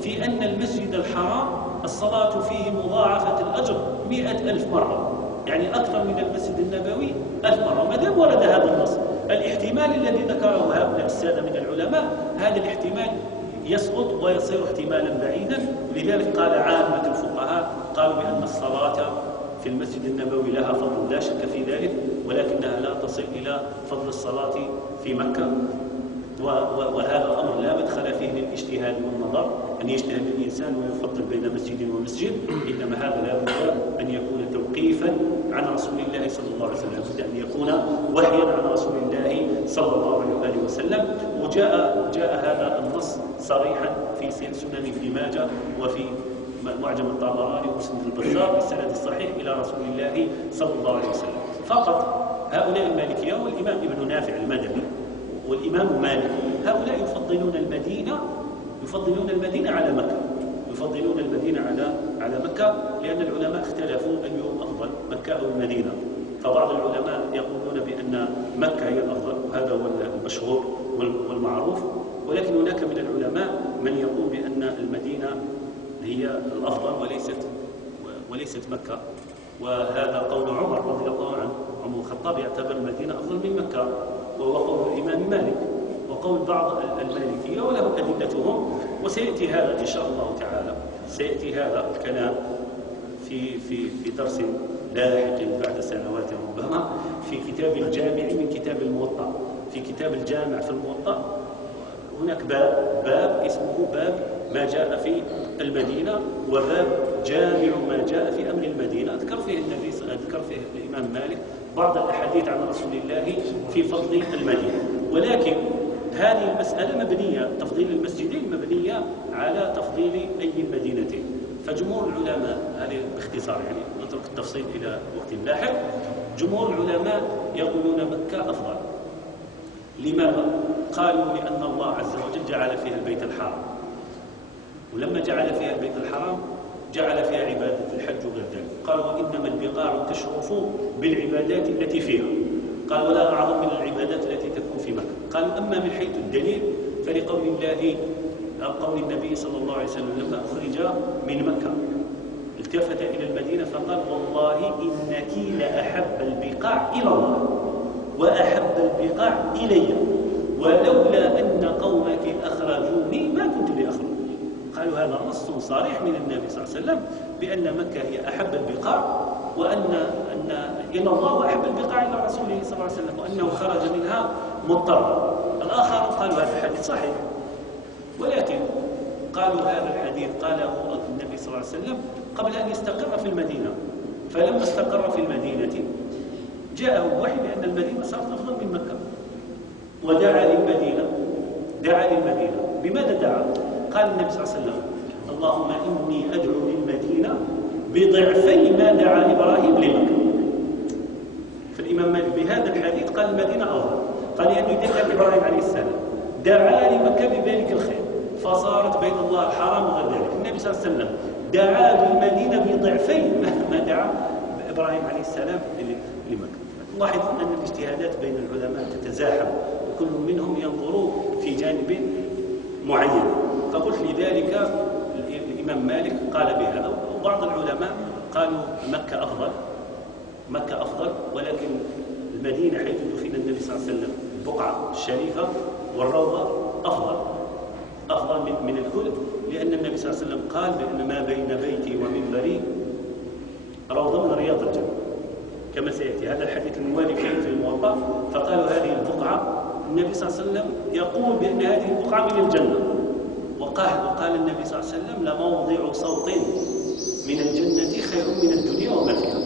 في أن المسجد الحرام الصلاة فيه مضاعفة الأجر 100,000 مرة، يعني أكثر من المسجد النبوي 1000 مرة. ما دام ورد هذا النص، الاحتمال الذي ذكره هؤلاء السادة من العلماء، هذا الاحتمال يسقط ويصير احتمالا بعيدا. لذلك قال عامة الفقهاء قالوا بأن الصلاة في المسجد النبوي لها فضل لا شك في ذلك، ولكنها لا تصل إلى فضل الصلاة في مكة. وهذا أمر لا مدخل فيه للاجتهاد والنظر، أن يجتهد الإنسان ويفضل بين مسجد ومسجد، إنما هذا لا بد أن يكون توقيفا عن رسول الله صلى الله عليه وسلم، بد أن يكون وحيا عن رسول الله صلى الله عليه وسلم. وجاء هذا النص صريحا في سنن ابن ماجه وفي معجم الطبراني ومسند البزار بالسند الصحيح إلى رسول الله صلى الله عليه وسلم. فقط هؤلاء المالكية والإمام ابن نافع المدني والإمام مالك، هؤلاء يفضلون المدينة على مكة، يفضلون المدينة على مكة، لأن العلماء اختلفوا أيهم أفضل، مكة أو المدينة. فبعض العلماء يقولون بأن مكة هي الأفضل، وهذا هو المشهور والمعروف، ولكن هناك من العلماء من يقول بأن المدينة هي الأفضل وليست مكة. وهذا قول عمر رضي الله عنه، عمر الخطاب يعتبر المدينة أفضل من مكة، وهو قول الإمام مالك وقول بعض المالكية، وله أدلتهم. وسيأتي هذا إن شاء الله تعالى، سيأتي هذا الكلام في درس لاحق بعد سنوات ربما، في كتاب الجامع من كتاب الموطأ. في كتاب الجامع في الموطأ هناك باب اسمه باب ما جاء في المدينة، وباب جامع ما جاء في أمر المدينة. أذكر فيه الإمام مالك بعض الأحاديث عن رسول الله في فضل المدينة. ولكن هذه المسألة مبنية، تفضيل المسجدين مبنية على تفضيل أي المدينتين. فجمهور العلماء، هذه باختصار يعني نترك التفصيل إلى وقت لاحق، جمهور العلماء يقولون مكة أفضل. لماذا؟ قالوا لأن الله عز وجل جعل فيها البيت الحرام، ولما جعل فيها البيت الحرام جعل فيها عبادة الحج وغير ذلك. قالوا وإنما البقاع تشرف بالعبادات التي فيها، قال ولا أعظم من العبادات التي تكون في مكة. قالوا أما من حيث الدليل فلقول الله أو قول النبي صلى الله عليه وسلم لما أخرج من مكة التفت إلى المدينة فقال والله إنك لأحب البقاع إلى الله وأحب البقاع إلي، ولولا أن قومك أخرجوني ما كنت لأخرج. قالوا هذا نص صريح من النبي صلى الله عليه وسلم بأن مكة هي أحب البقاع، وأن إلى الله وأحب البقاع إلى رسوله صلى الله عليه وسلم، وأنه خرج منها مضطر. الآخر قالوا هذا الحديث صحيح، ولكن قالوا هذا الحديث قاله النبي صلى الله عليه وسلم قبل أن يستقر في المدينة، فلما استقر في المدينة جاءه وحي بأن المدينة صارت أفضل من مكة، ودعا للمدينة. بماذا دعا؟ قال النبي صلى الله عليه وسلم اللهم إني أدعو للمدينة بضعفي ما دعا إبراهيم لمكة. فالإمام مالك بهذا الحديث قال المدينة أفضل، قال لأنه دعا إبراهيم عليه السلام دعا لمكة بذلك الخير فصارت بين الله الحرام وغير ذلك. النبي صلى الله عليه وسلم دعا للمدينة بضعفي ما دعا إبراهيم عليه السلام لمكة. لاحظ أن الاجتهادات بين العلماء تتزاحم، وكل منهم ينظر في جانب معين. فقلت لذلك الإمام مالك قال بهذا، وبعض العلماء قالوا مكة أفضل، ولكن المدينة حيث دفن النبي صلى الله عليه وسلم البقعة الشريفة والروضة أفضل من الكل، لأن النبي صلى الله عليه وسلم قال بأن ما بين بيتي ومنبري روضة من رياض الجنة، كما سيأتي هذا الحديث الموالي في الموطأ. فقالوا هذه البقعة النبي صلى الله عليه وسلم يقول بأن هذه البقعة من الجنة، وقال النبي صلى الله عليه وسلم لموضع صوت من الجنة خير من الدنيا وما فيها.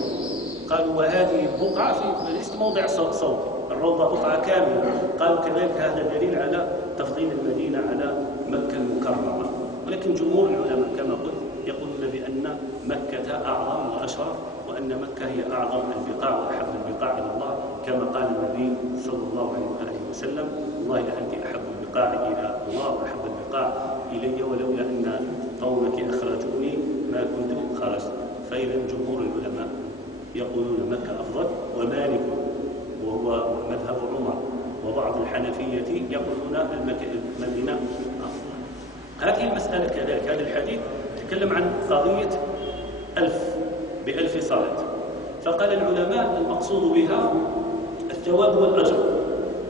قالوا وهذه البقعة ليست موضع صوت، الروضة بقعة كاملة. قالوا كذلك هذا دليل على تفضيل المدينة على مكة المكرمة. ولكن جمهور العلماء كما قلت يقولون بأن مكة أعظم وأشرف، وأن مكة هي أعظم البقاع وأحب البقاع إلى الله، كما قال النبي صلى الله عليه وآله وسلم: والله لأنت أحب البقاع إلى الله وأحب البقاع إلي، ولولا أن قومك أخرجوني ما كنت خرجت. فإذا جمهور العلماء يقولون مكة أفضل، ومالك وهو مذهب عمر وبعض الحنفية يقولون المدينة أفضل. هذه المسألة كذلك، هذا الحديث تكلم عن قضية 1000 صلاة، فقال العلماء المقصود بها الثواب والأجر.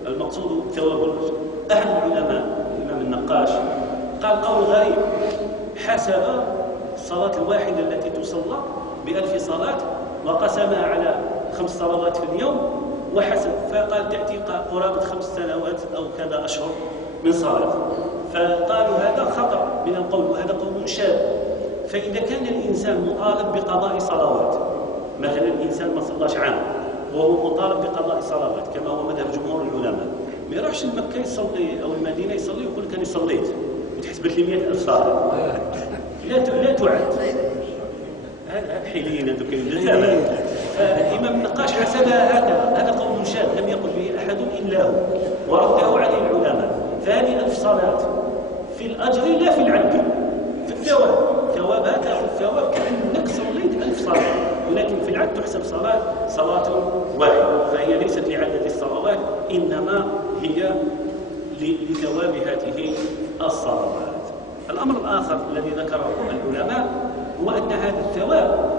المقصود الثواب والأجر. أحد العلماء الإمام النقاش قال قول غريب، حسب الصلاة الواحدة التي تصلى ب1000 صلاة وقسمها على 5 صلوات في اليوم وحسب، فقال تأتي قرابة 5 سنوات أو كذا أشهر من صلاة. فقالوا هذا خطأ من القول، وهذا قول شاذ. فإذا كان الإنسان مطالب بقضاء صلوات، مثلا الإنسان ما صلاش عام وهو مطالب بقضاء صلوات كما هو مذهب جمهور العلماء، ما يروحش لمكة يصلي أو المدينة يصلي ويقول لك أنا صليت وتحسبت لي 100,000 صلاة. لا تعد. هذا حيلين هذوك الزمان. فالإمام النقاش حسبها هذا قول شاذ لم يقل به أحد إلا هو، ورده عليه العلماء. فهذه 1000 صلاة في الأجر لا في العد، في الثواب. ثوابها تأخذ ثواب كأنك صليت 1000 صلاة، ولكن في العد تحسب صلاة واحدة، فهي ليست لعدد الصلوات، إنما هي لثواب هذه الصلوات. الأمر الآخر الذي ذكره العلماء هو أن هذا الثواب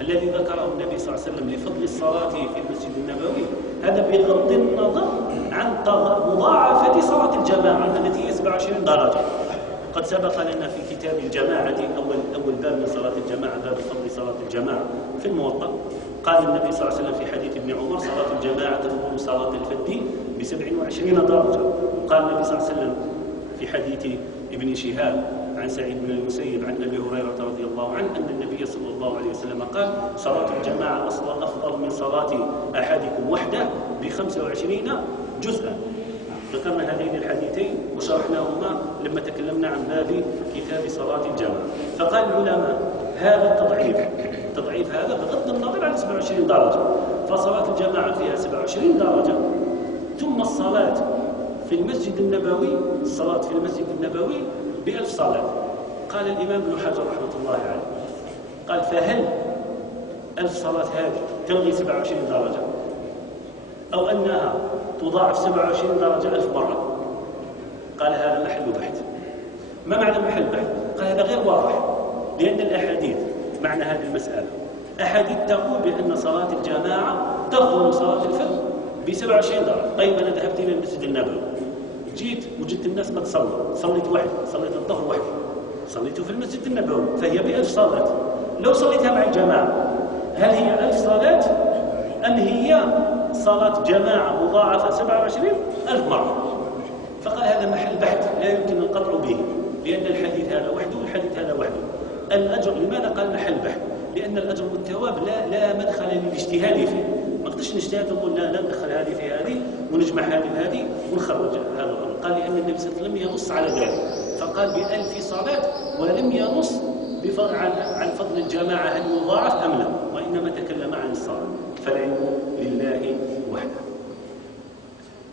الذي ذكره النبي صلى الله عليه وسلم لفضل الصلاة في المسجد النبوي، هذا بغض النظر عن مضاعفة صلاة الجماعة التي هي 27 درجة. قد سبق لنا في كتاب الجماعة أول باب من صلاة الجماعة، باب فضل صلاة الجماعة في الموطأ، قال النبي صلى الله عليه وسلم في حديث ابن عمر: صلاة الجماعة تفضل صلاة الفرد ب27 درجة. وقال النبي صلى الله عليه وسلم في حديث ابن شهاب عن سعيد بن المسيب عن أبي هريرة رضي الله عنه أن النبي صلى الله عليه وسلم قال: صلاة الجماعة أفضل من صلاة أحدكم وحده ب25 جزءا. ذكرنا هذين الحديثين وشرحناهما لما تكلمنا عن باب كتاب صلاة الجماعة. فقال العلماء هذا التضعيف هذا بغض النظر عن 27 درجة، فصلاة الجماعة فيها 27 درجة، ثم الصلاة في المسجد النبوي، الصلاة في المسجد النبوي ب1000 صلاة. قال الإمام ابن حجر رحمة الله عليه، قال: فهل 1000 صلاة هذه تلغي 27 درجة، أو أنها تضاعف 27 درجة 1000 مرة؟ قال: هذا محل بحث. ما معنى محل بحث؟ قال: هذا غير واضح، لأن الأحاديث معنى هذه المسألة أحاديث تقول بأن صلاة الجماعة تفضل صلاة الفرد ب27 درجة. طيب أنا ذهبت إلى المسجد النبوي، جيت وجدت الناس قد صليت وحدي، صليت الظهر وحدي، صليت في المسجد النبوي، فهي ب1000 صلاة. لو صليتها مع الجماعة هل هي 1000 صلاة أم هي صلاة جماعة مضاعفة 27,000 مرة؟ فقال: هذا محل بحث لا يمكن القطع به، لأن الحديث هذا وحده والحديث هذا وحده. الأجر لماذا قال محل بحث؟ لأن الأجر والثواب لا مدخل للاجتهاد فيه. ما نقدرش نجتهد ونقول لا ندخل هذه في هذه ونجمع هذه بهذه ونخرج هذا الأمر. قال: لأن النبي صلى الله عليه وسلم ينص على ذلك، فقال ب1000 صلاة ولم ينص عن فضل الجماعة هل يضاعف أم لا، وإنما تكلم عن الصلاة. فالعلم لله وحده.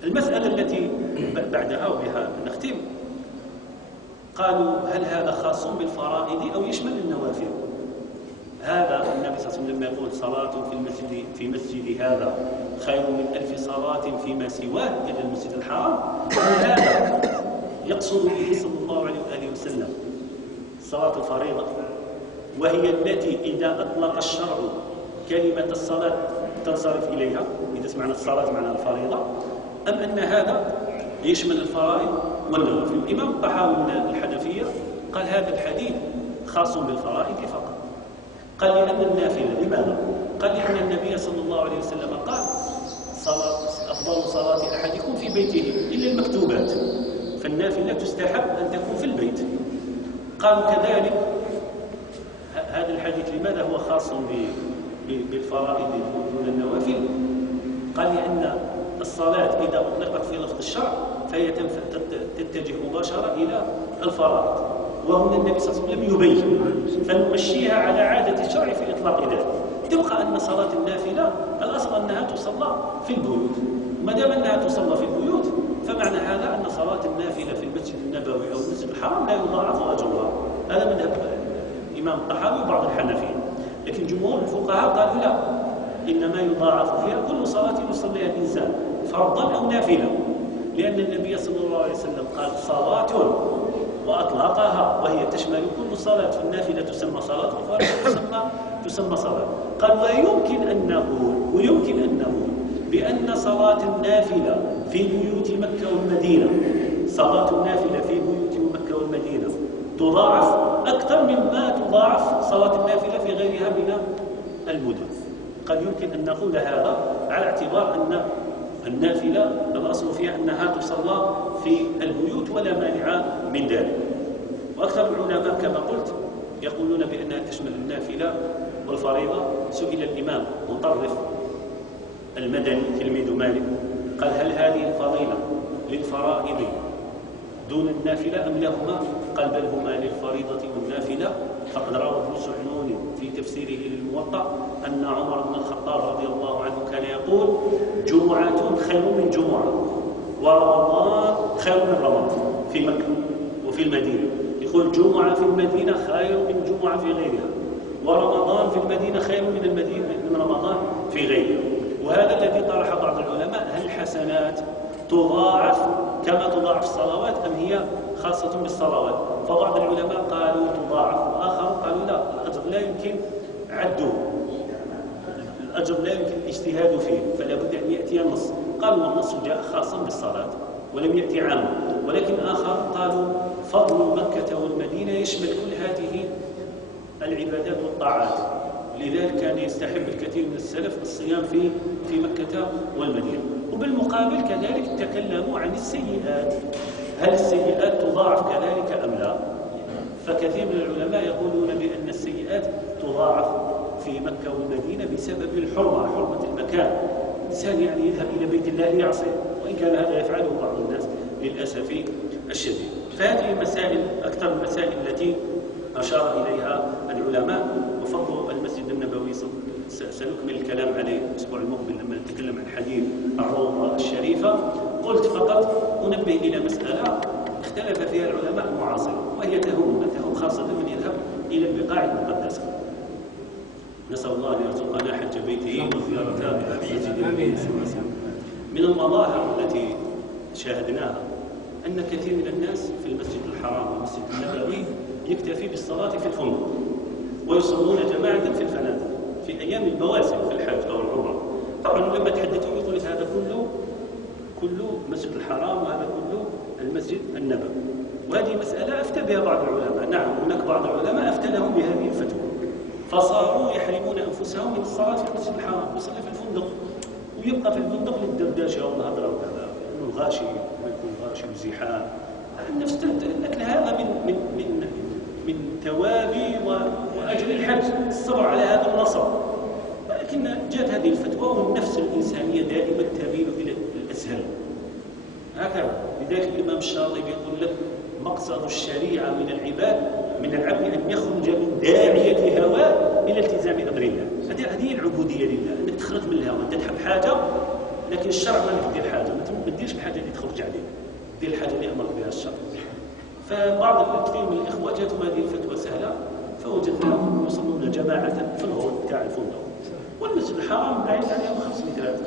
المسألة التي بعدها وبها نختم، قالوا: هل هذا خاص بالفرائض أو يشمل النوافل؟ هذا النبي صلى الله عليه وسلم لما يقول: صلاة في مسجد هذا خير من 1000 صلاة فيما سواه إلى المسجد الحرام، هذا يقصد به صلى الله عليه وآله صلاة الفريضة، وهي التي إذا أطلق الشرع كلمة الصلاة تنصرف إليها، إذا سمعنا الصلاة معناها الفريضة، أم أن هذا يشمل الفرائض والنوافل؟ الإمام الطحاوي من الحنفية قال هذا الحديث خاص بالفرائض فقط. قال لأن النافلة، لماذا؟ قال لأن النبي صلى الله عليه وسلم قال أفضل صلاة أحدكم في بيته إلا المكتوبات، فالنافلة تستحب أن تكون في البيت. قالوا كذلك هذا الحديث لماذا هو خاص بالفرائض دون النوافل؟ قال لأن الصلاة إذا أطلقت في لفظ الشرع فهي تتجه مباشرة إلى الفرائض، وهنا النبي صلى الله عليه وسلم يبين، فنمشيها على عادة الشرع في إطلاق ذلك. تبقى أن صلاة النافلة الأصل أنها تصلى في البيوت، ما دام أنها تصلى في البيوت فمعنى هذا أن صلاة النافلة في المسجد النبوي أو المسجد الحرام لا يضاعف أجرها. هذا مذهب الإمام الطحاوي وبعض الحنفية، لكن جمهور الفقهاء قالوا لا، إنما يضاعف فيها كل صلاة يصليها الإنسان فرضا أو نافلة، لأن النبي صلى الله عليه وسلم قال صلاة وأطلقها وهي تشمل كل صلاة، فالنافلة تسمى صلاة والفريضة تسمى صلاة. قال ويمكن أن نقول بأن صلاة النافلة في بيوت مكة والمدينة، صلاة النافلة في بيوت مكة والمدينة تضاعف أكثر مما تضاعف صلاة النافلة في غيرها من المدن. قد يمكن أن نقول هذا على اعتبار أن النافلة الأصل فيها أنها تصلى في البيوت ولا مانع من ذلك. وأكثر العلماء كما قلت يقولون بأنها تشمل النافلة والفريضة. سئل الإمام مطرف المدني تلميذ مالك قال هل هذه الفضيلة للفرائض دون النافلة أم لهما؟ قال بل هما للفريضة والنافلة. فقد روى ابن سحنون في تفسيره للموطأ أن عمر بن الخطاب رضي الله عنه كان يقول جمعة خير من جمعة ورمضان خير من رمضان في مكة وفي المدينة. يقول جمعة في المدينة خير من جمعة في غيرها، ورمضان في المدينة خير من رمضان في غيرها. وهذا الذي طرح بعض العلماء هل الحسنات تضاعف كما تضاعف الصلوات أم هي خاصة بالصلوات؟ فبعض العلماء قالوا تضاعف، وآخر قالوا لا، الأجر لا يمكن عده، الأجر لا يمكن الاجتهاد فيه، فلا بد أن يأتي النص. قالوا النص جاء خاصا بالصلاة ولم يأتي عاما، ولكن آخر قالوا فضل مكة والمدينة يشمل كل هذه العبادات والطاعات، لذلك كان يستحب الكثير من السلف الصيام في مكة والمدينة. وبالمقابل كذلك تكلموا عن السيئات، هل السيئات تضاعف كذلك أم لا؟ فكثير من العلماء يقولون بأن السيئات تضاعف في مكة والمدينة بسبب الحرمة، حرمة المكان. الإنسان يعني يذهب إلى بيت الله يعصي، وإن كان هذا يفعله بعض الناس للأسف الشديد. فهذه المسائل أكثر المسائل التي أشار إليها العلماء. وفضل المسجد النبوي سنكمل الكلام عليه الأسبوع المقبل لما نتكلم عن حديث الروضة الشريفة. قلت فقط أنبه إلى مسألة اختلف فيها العلماء المعاصرين، وهي تهم خاصة من يذهب إلى البقاع المقدسة. نسأل الله أن يرزقنا حج بيته وزيارة مسجد النبي صلى الله عليه وسلم. من المظاهر التي شاهدناها أن كثير من الناس في المسجد الحرام والمسجد النبوي يكتفي بالصلاة في الفندق، ويصلون جماعة في الفنادق في أيام المواسم في الحج أو العمرة. طبعا لما تحدثوا يقول لك هذا كله مسجد الحرام وهذا كله المسجد النبوي. وهذه مسألة أفتى بها بعض العلماء. نعم هناك بعض العلماء أفتى لهم بهذه الفتوى، فصاروا يحرمون أنفسهم من الصلاة في المسجد الحرام، يصلي في الفندق ويبقى في الفندق للدردشة والهضرة وكذا، إنه الغاشي ويكون غاشي وزحام. النفس لكن هذا من ثواب وأجر الحج الصبر على هذا النصب. ولكن جاءت هذه الفتوى والنفس الإنسانية دائما تميل إلى الأسهل هكذا. لذلك الإمام الشاطبي يقول لك مقصد الشريعة من العبد أن يخرج من داعية هواه إلى التزام أمر الله. هذه العبودية لله، أنك تخرج من الهوى. أنت تحب حاجة لكن الشرع ما لك دير حاجة، ما تديرش الحاجة اللي تخرج عليها، دير الحاجة اللي أمرك بها الشرع. فبعض الكثير من الإخوة جاتهم هذه الفتوى سهلة، فوجدناهم يصلون جماعة في الغرف بتاع الفندق، والمسجد الحرام بعيد عليهم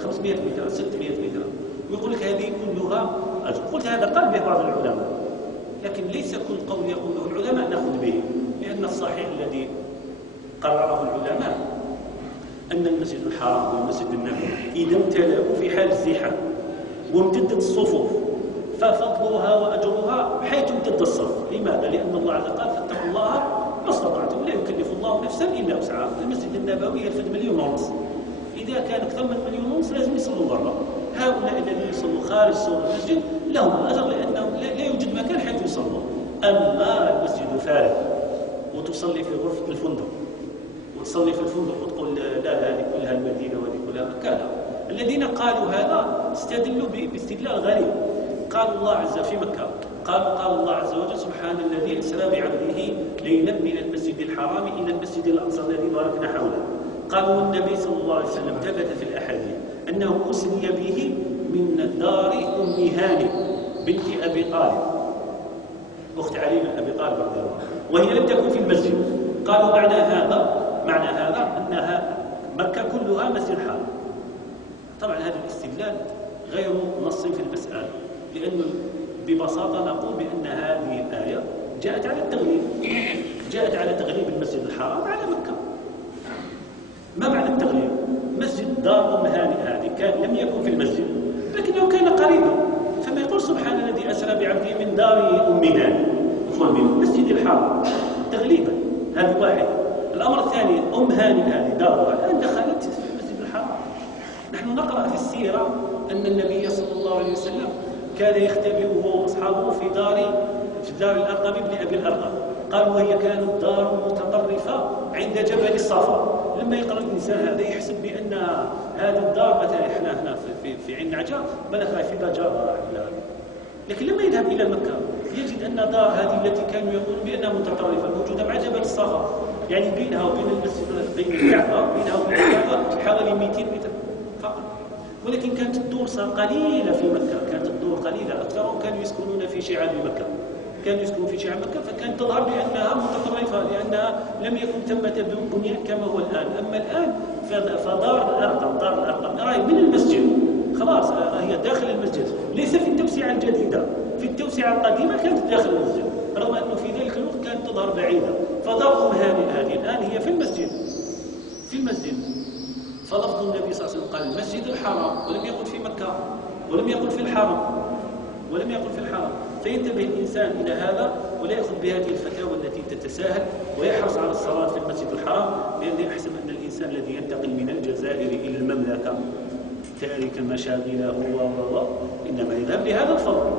500 متر 600 متر، ويقول لك هذه كلها أجر. قلت هذا قال به بعض العلماء، لكن ليس كل قول يقوله العلماء نأخذ به، لأن الصحيح الذي قرره العلماء أن المسجد الحرام والمسجد النبوي إذا امتلأوا في حال الزحام وامتدت الصفوف ففضلها وأجرها حيث امتد الصف. لماذا؟ لأن الله عز وجل قال فاتقوا الله ما استطعتم، لا يكلف الله نفسا إلا وسعها. المسجد النبوي يلفت 1.5 مليون، إذا كان أكثر من 1.5 مليون لازم يصلوا برا. هؤلاء الذين يصلوا خارج سور المسجد لهم أجر لأنه لا يوجد مكان حيث يصلوا. أما المسجد فارغ وتصلي في غرفة الفندق وتصلي في الفندق وتقول لا هذه كلها المدينة وهذه كلها مكة. الذين قالوا هذا استدلوا باستدلال غريب. قال الله عز وجل في مكة قال الله عز وجل سبحان الذي أسرى بعبده ليلا من المسجد الحرام إلى المسجد الأقصى الذي باركنا حوله. قالوا والنبي صلى الله عليه وسلم ثبت في الأحاديث أنه أسري به من دار أم هاني بنت أبي طالب أخت علي بن أبي طالب رضي الله عنه، وهي لم تكن في المسجد. قالوا معنى هذا أنها مكة كلها مسجد حرام. طبعا هذا الاستدلال غير نص في المسألة، لأنه ببساطة نقول بأن هذه الآية جاءت على تغليب المسجد الحرام على مكة. ما معنى التغليب؟ مسجد دار أم هاني هذه كان لم يكن في المسجد لكنه كان قريبا، فما يقول سبحان الذي أسرى بعبده من دار أم هاني من المسجد الحرام تغليبا. هذه واحد. الأمر الثاني أم هاني هذه دارها الآن دخلت في المسجد الحرام. نحن نقرأ في السيرة أن النبي صلى الله عليه وسلم كان يختبئه أصحابه في دار الأرقم بن أبي الأرقم. قالوا وهي كانت دار متطرفة عند جبل الصفا. لما يقرأ الإنسان هذا يحسب بأن هذه الدار مثلا إحنا هنا في النعجة بلغ في بجارة، لكن لما يذهب إلى مكة يجد أن دار هذه التي كانوا يقولون بأنها متطرفة موجودة مع جبل الصفا، يعني بينها وبين المسجد بين الكعبة بينها وبين الكعبة حوالي 200 متر فقط. ولكن كانت الدور قليلة في مكة، كانت الدور قليلة، أكثرهم كانوا يسكنون في شعاب مكة، فكانت تظهر بأنها متطرفة لأنها لم يكن ثمة بنيان كما هو الآن. أما الآن فدار الأرقم راهي من المسجد خلاص، هي داخل المسجد، ليس في التوسعة الجديدة. في التوسعة القديمة كانت داخل المسجد رغم أنه في ذلك الوقت كانت تظهر بعيدة. فدار أم هاني هذه الآن هي في المسجد. فلفظ النبي صلى الله عليه وسلم قال المسجد الحرام ولم يقل في مكة ولم يقل في الحرم. فينتبه الإنسان إلى هذا ولا يأخذ بهذه الفتاوى التي تتساهل ويحرص على الصلاة في المسجد الحرام، لأني أحسب أن الإنسان الذي ينتقل من الجزائر إلى المملكة تارك مشاغله إنما يذهب لهذا الفضل،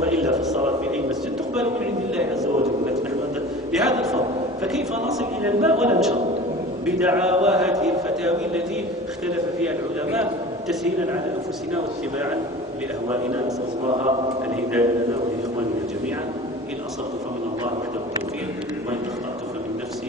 وإلا في الصلاة في أي مسجد تقبل من عند الله عز وجل. نحن لهذا الفضل، فكيف نصل إلى الماء وننشر بدعاوى هذه الفتاوي التي اختلف فيها العلماء تسهيلا على أنفسنا واتباعا لأهوائنا؟ نسأل الله الهداية لنا ولإخواننا جميعا. إن أصبت فمن الله وحده.